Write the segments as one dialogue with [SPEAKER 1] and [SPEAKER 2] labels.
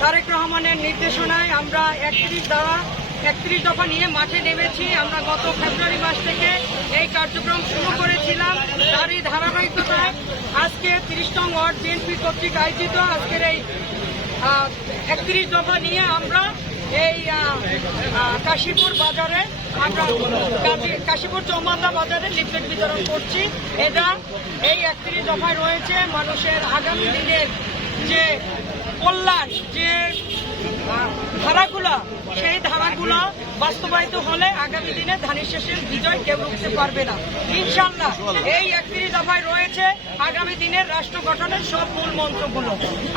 [SPEAKER 1] তারেক রহমানের নির্দেশনায় আমরা একত্রিশ দ্বারা একত্রিশ দফা নিয়ে মাঠে নেমেছি। আমরা গত ফেব্রুয়ারি মাস থেকে এই কার্যক্রম শুরু করেছিলাম। তারই ধারাবাহিকতায় আজকে তিরিশতম ওয়ার্ড বিএনপি কর্তৃক আয়োজিত আজকের এই একত্রিশ দফা নিয়ে আমরা এই কাশীপুর বাজারে আমরা কাশী- কাশীপুর চৌমাথা বাজারে লিফলেট বিতরণ করছি। এটা এই একত্রিশ দফায় রয়েছে। মানুষের আগামী দিনের যে কল্যাণ যে ধারাগুলা সেই ধারাগুলা বাস্তবায়িত হলে আগামী দিনে ধানের শেষের বিজয় কেউ রুখতে পারবে না। ইনশাল্লাহ এই একত্রিশ দফায় রয়েছে আগামী দিনের রাষ্ট্র গঠনের সব মূল মন্ত্রগুলো।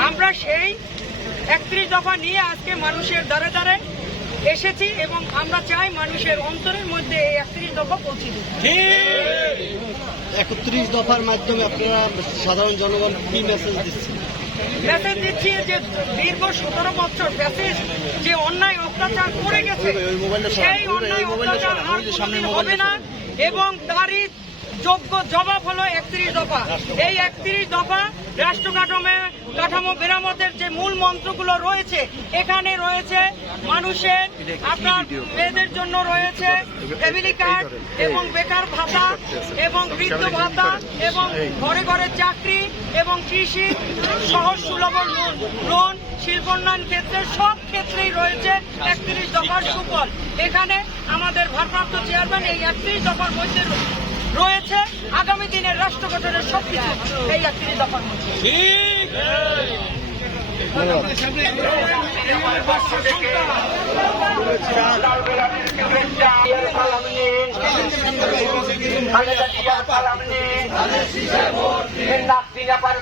[SPEAKER 1] আমরা সেই একত্রিশ দফা নিয়ে আজকে মানুষের দ্বারে দ্বারে এসেছি এবং আমরা চাই মানুষের অন্তরের মধ্যে এই একত্রিশ দফা পৌঁছে
[SPEAKER 2] একত্রিশ দফার মাধ্যমে আপনারা সাধারণ জনগণ কি মেসেজ দিচ্ছেন।
[SPEAKER 1] মেসেজ দিচ্ছি যে দীর্ঘ সতেরো বছর ব্যাসের যে অন্যায় অত্যাচার করে গেছে সেই অন্যায় অত্যাচার আর কোনোদিন হবে না। এবং তারই যোগ্য জবাব হলো একত্রিশ দফা। এই একত্রিশ দফা রাষ্ট্র কাঠামো কাঠামো মেরামতের যে মূল মন্ত্রগুলো রয়েছে, এখানে রয়েছে মানুষের, আপনার মেয়েদের জন্য রয়েছে ফ্যামিলি কার্ড এবং বেকার ভাতা এবং বৃদ্ধ ভাতা এবং ঘরে ঘরে চাকরি এবং কৃষি সহজ সুলভ লোন শিল্পোন্নয়ন ক্ষেত্রে সব ক্ষেত্রেই রয়েছে একত্রিশ দফার সুফল। এখানে আমাদের ভারপ্রাপ্ত চেয়ারম্যান এই একত্রিশ দফার মধ্যে রয়েছে। আগামী দিনের রাষ্ট্র গঠনের সব কিছু এই একত্রিশ দফার মধ্যে।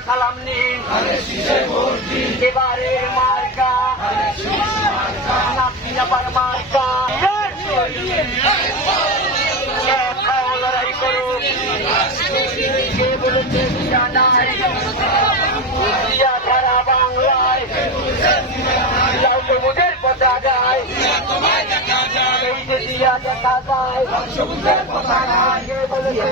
[SPEAKER 3] সালাম নিন এবারে মার্কা নাসরিন মার্কা লড়াই কে বলেছে জিয়া নাই জিয়া সারা বাংলায় লাউ সবুজের পতাকায় এই যে যায় সবুজের পতাকায় কে বলেছে